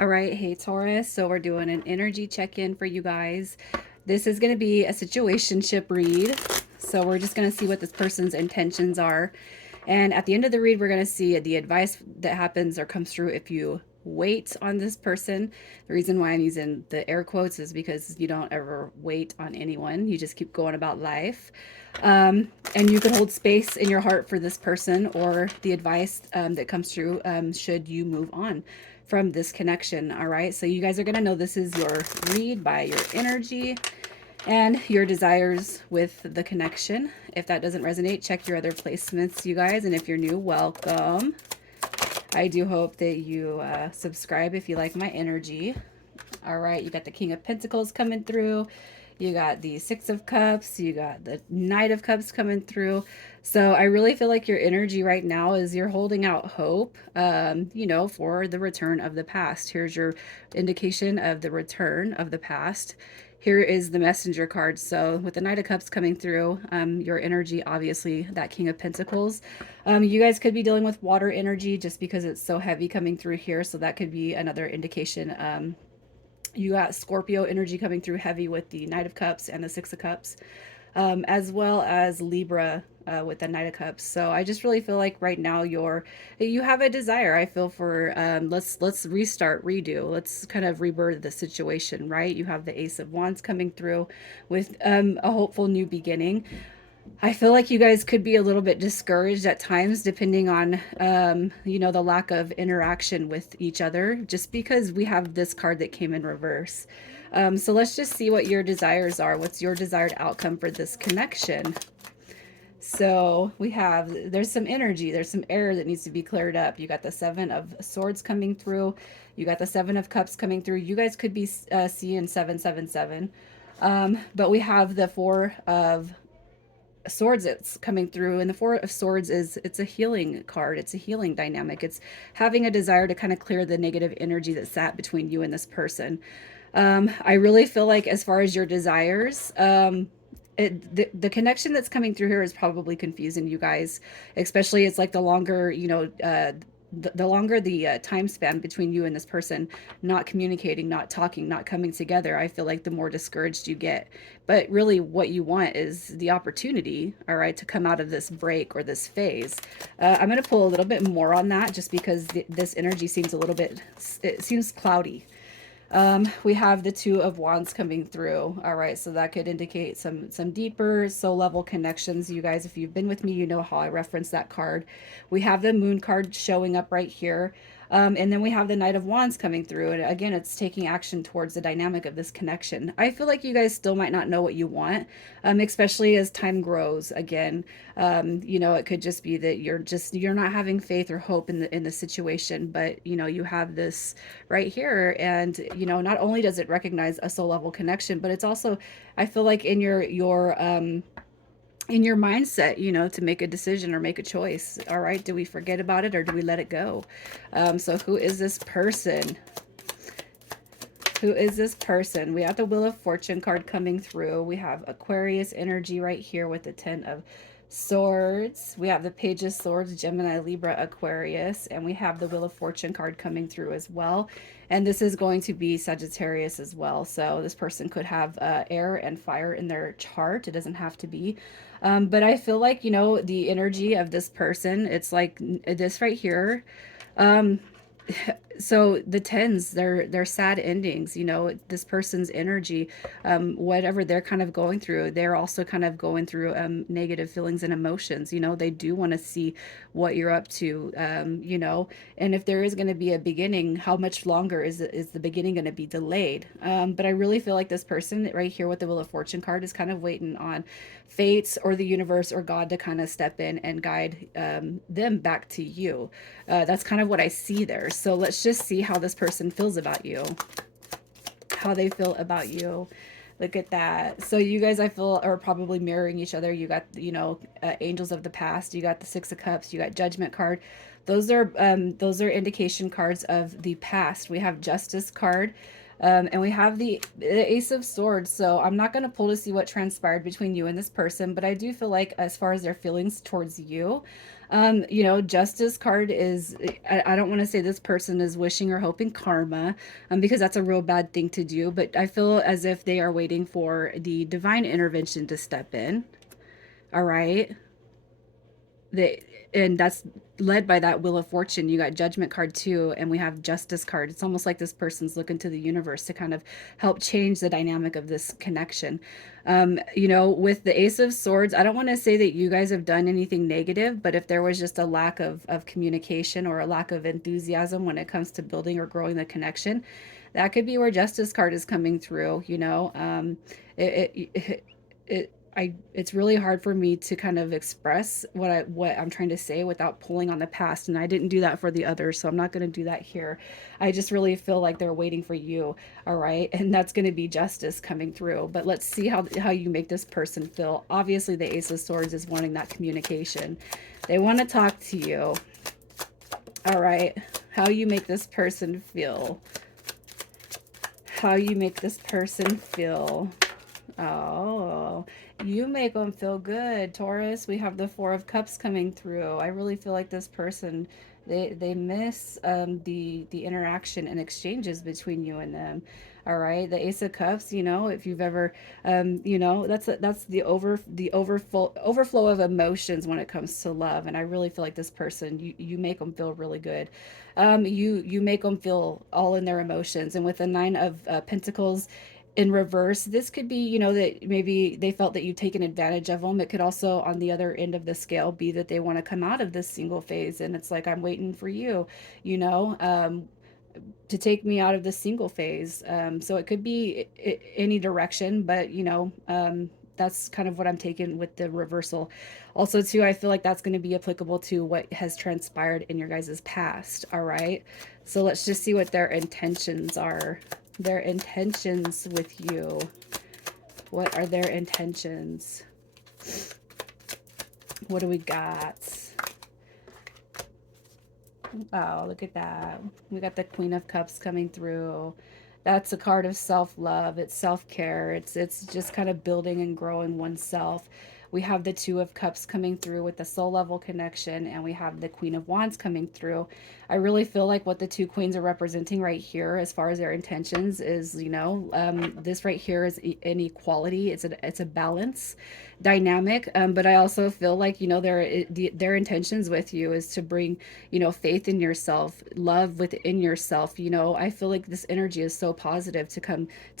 All right, hey Taurus. So we're doing an energy check-in for you guys. This is going to be a situationship read. So we're just going to see what this person's intentions are. And at the end of the read, we're going to see the advice that happens or comes through if you wait on this person. The reason why I'm using the air quotes is because you don't ever wait on anyone. You just keep going about life. And you could hold space in your heart for this person or the advice that comes through should you move on from this connection. All right, so you guys are going to know this is your read by your energy and your desires with the connection. If that doesn't resonate, check your other placements, you guys. And if you're new, welcome. I do hope that you subscribe if you like my energy. All right, you got the King of Pentacles coming through. You got the Six of Cups. You got the Knight of Cups coming through. So I really feel like your energy right now is you're holding out hope, for the return of the past. Here's your indication of the return of the past. Here is the messenger card. So with the Knight of Cups coming through, your energy, obviously that King of Pentacles. You guys could be dealing with water energy just because it's so heavy coming through here. So that could be another indication. You got Scorpio energy coming through heavy with the Knight of Cups and the Six of Cups, as well as Libra with the Knight of Cups. So I just really feel like right now you have a desire. I feel for let's restart, redo. Let's kind of rebirth the situation, right? You have the Ace of Wands coming through with a hopeful new beginning. I feel like you guys could be a little bit discouraged at times, depending on, the lack of interaction with each other, just because we have this card that came in reverse. So let's just see what your desires are. What's your desired outcome for this connection? So there's some energy, there's some air that needs to be cleared up. You got the Seven of Swords coming through. You got the Seven of Cups coming through. You guys could be seeing 777. But we have the Four of Swords that's coming through, and the Four of Swords it's a healing card. It's a healing dynamic. It's having a desire to kind of clear the negative energy that sat between you and this person. I really feel like as far as your desires, the connection that's coming through here is probably confusing you guys, especially it's like the longer, the longer the time span between you and this person not communicating, not talking, not coming together, I feel like the more discouraged you get. But really what you want is the opportunity, all right, to come out of this break or this phase. I'm going to pull a little bit more on that just because this energy seems it seems cloudy. We have the Two of Wands coming through. All right, so that could indicate some deeper soul level connections. You guys, if you've been with me, you know how I reference that card. We have the Moon card showing up right here. And then we have the Knight of Wands coming through. And again, it's taking action towards the dynamic of this connection. I feel like you guys still might not know what you want, especially as time grows. Again, it could just be that you're not having faith or hope in the situation, but you have this right here. And, not only does it recognize a soul level connection, but it's also, I feel like in your mindset, to make a decision or make a choice. All right, do we forget about it or do we let it go? So who is this person? Who is this person? We have the Wheel of Fortune card coming through. We have Aquarius energy right here with the Ten of Swords. We have the Page of Swords, Gemini, Libra, Aquarius, and we have the Wheel of Fortune card coming through as well. And this is going to be Sagittarius as well. So this person could have air and fire in their chart. It doesn't have to be. But I feel like, the energy of this person, it's like this right here. Um, so the tens, they're sad endings. This person's energy, whatever they're kind of going through, they're also kind of going through negative feelings and emotions. They do want to see what you're up to. And if there is going to be a beginning, how much longer is the beginning going to be delayed? But I really feel like this person right here with the Wheel of Fortune card is kind of waiting on fate or the universe or God to kind of step in and guide them back to you. That's kind of what I see there. So let's just see how this person feels about you, how they feel about you. Look at that. So you guys, I feel, are probably mirroring each other. You got, angels of the past. You got the Six of Cups. You got Judgment card. Those are indication cards of the past. We have Justice card. And we have the Ace of Swords. So I'm not going to pull to see what transpired between you and this person, but I do feel like as far as their feelings towards you, You know, justice card is, I don't want to say this person is wishing or hoping karma, because that's a real bad thing to do, but I feel as if they are waiting for the divine intervention to step in. All right. They, and that's led by that wheel of fortune. You got judgment card too, and we have justice card. It's almost like this person's looking to the universe to kind of help change the dynamic of this connection. You know, with the ace of swords, I don't want to say that you guys have done anything negative, but if there was just a lack of communication or a lack of enthusiasm when it comes to building or growing the connection, that could be where justice card is coming through. You know, it's really hard for me to kind of express what I'm trying to say without pulling on the past, and I didn't do that for the others, so I'm not going to do that here. I just really feel like they're waiting for you, all right? And that's going to be justice coming through. But let's see how you make this person feel. Obviously, the Ace of Swords is wanting that communication. They want to talk to you. All right. How you make this person feel. How you make this person feel. Oh, you make them feel good, Taurus. We have the Four of Cups coming through. I really feel like this person, they miss the interaction and exchanges between you and them. All right, the Ace of Cups. You know, if you've ever, you know, that's the overflow of emotions when it comes to love. And I really feel like this person, you make them feel really good. You make them feel all in their emotions. And with the Nine of Pentacles in reverse, this could be, you know, that maybe they felt that you've taken advantage of them. It could also, on the other end of the scale, be that they want to come out of this single phase, and it's like, I'm waiting for you, you know, to take me out of the single phase. So it could be any direction, but you know, that's kind of what I'm taking with the reversal. Also, too, I feel like that's going to be applicable to what has transpired in your guys' past. All right. So let's just see what their intentions are. Their intentions with you. What are their intentions? What do we got? Oh, look at that. We got the Queen of Cups coming through. That's a card of self-love. It's self-care. It's just kind of building and growing oneself. We have the Two of Cups coming through with the soul level connection, and we have the Queen of Wands coming through. I really feel like what the two queens are representing right here, as far as their intentions, is, you know, this right here is an equality. It's a balance dynamic. But I also feel like, you know, their intentions with you is to bring, you know, faith in yourself, love within yourself. You know, I feel like this energy is so positive to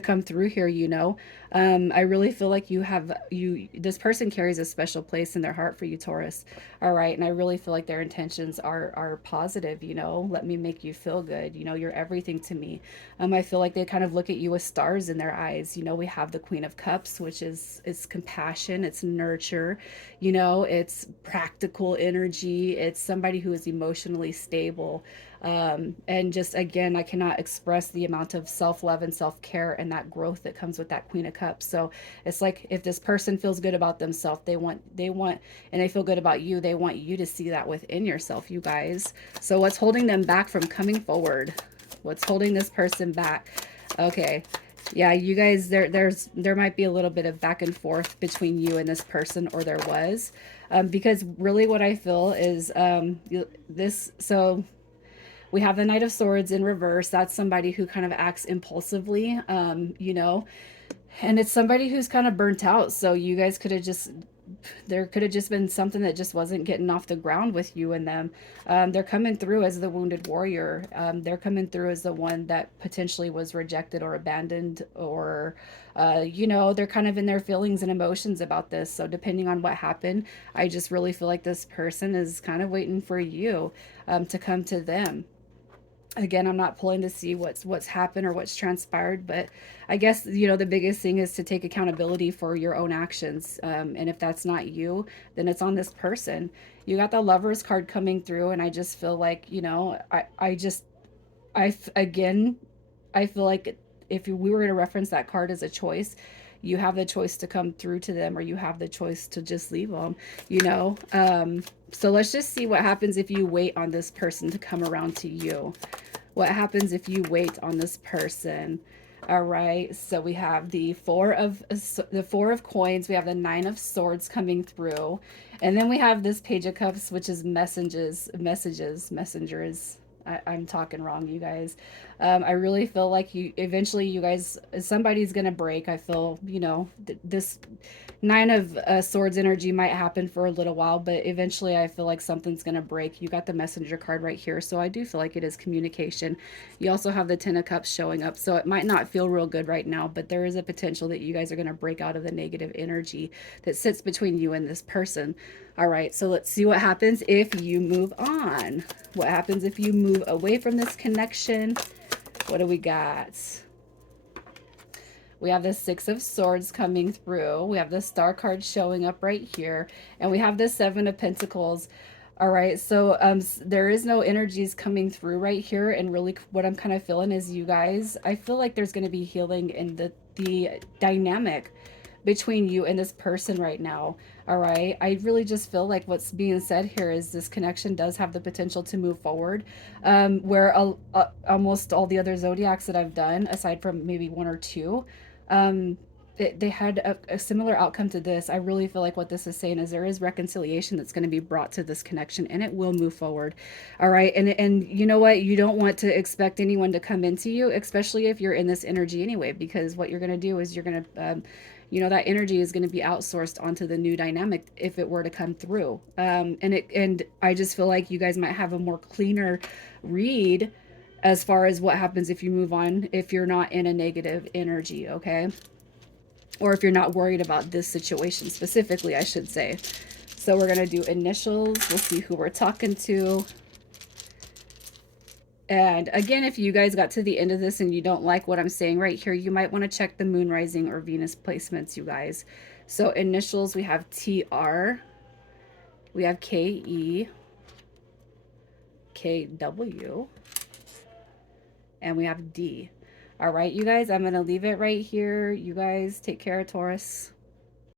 come through here. You know, I really feel like this person carries a special place in their heart for you, Taurus. All right, and I really feel like their intentions are positive. You know, let me make you feel good. You know, you're everything to me. I feel like they kind of look at you with stars in their eyes. You know, we have the Queen of Cups, which is compassion, it's nurture, you know, it's practical energy, it's somebody who is emotionally stable. And just again, I cannot express the amount of self-love and self-care and that growth that comes with that Queen of Cups. So it's like, if this person feels good about themselves, and they feel good about you, they want you to see that within yourself, you guys. So what's holding them back from coming forward? What's holding this person back? Okay. Yeah, you guys, there might be a little bit of back and forth between you and this person, or there was. Because really what I feel is so we have the Knight of Swords in reverse. That's somebody who kind of acts impulsively, you know, and it's somebody who's kind of burnt out. So you guys could have just, there could have just been something that just wasn't getting off the ground with you and them. They're coming through as the wounded warrior. They're coming through as the one that potentially was rejected or abandoned, or, you know, they're kind of in their feelings and emotions about this. So depending on what happened, I just really feel like this person is kind of waiting for you to come to them. Again, I'm not pulling to see what's happened or what's transpired, but I guess, you know, the biggest thing is to take accountability for your own actions. And if that's not you, then it's on this person. You got the Lovers card coming through, and I just feel like, you know, again, I feel like if we were to reference that card as a choice, you have the choice to come through to them, or you have the choice to just leave them, you know. So let's just see what happens if you wait on this person to come around to you. What happens if you wait on this person? All right, so we have the four of coins. We have the nine of swords coming through, and then we have this page of cups, which is messengers. I'm talking wrong, you guys. I really feel like you eventually, you guys, somebody's gonna break. I feel, this nine of swords energy might happen for a little while, but eventually I feel like something's going to break. You got the messenger card right here, so I do feel like it is communication. You also have the ten of cups showing up, so it might not feel real good right now, but there is a potential that you guys are going to break out of the negative energy that sits between you and this person. All right, so let's see what happens if you move on. What happens if you move away from this connection? What do we got? We have the Six of Swords coming through. We have the Star card showing up right here. And we have the Seven of Pentacles. All right, so there is no energies coming through right here. And really what I'm kind of feeling is you guys, I feel like there's going to be healing in the dynamic between you and this person right now. All right, I really just feel like what's being said here is this connection does have the potential to move forward, where almost all the other zodiacs that I've done, aside from maybe one or two, um, they had a similar outcome to this. I really feel like what this is saying is there is reconciliation that's going to be brought to this connection, and it will move forward. All right, and you know what? You don't want to expect anyone to come into you, especially if you're in this energy anyway, because what you're going to do is you're going to that energy is going to be outsourced onto the new dynamic if it were to come through. And I just feel like you guys might have a more cleaner read as far as what happens if you move on, if you're not in a negative energy, okay? Or if you're not worried about this situation specifically, I should say. So we're going to do initials. We'll see who we're talking to. And again, if you guys got to the end of this and you don't like what I'm saying right here, you might want to check the moon rising or Venus placements, you guys. So initials, we have TR, we have KE, KW, and we have D. All right, you guys, I'm going to leave it right here. You guys take care, Taurus.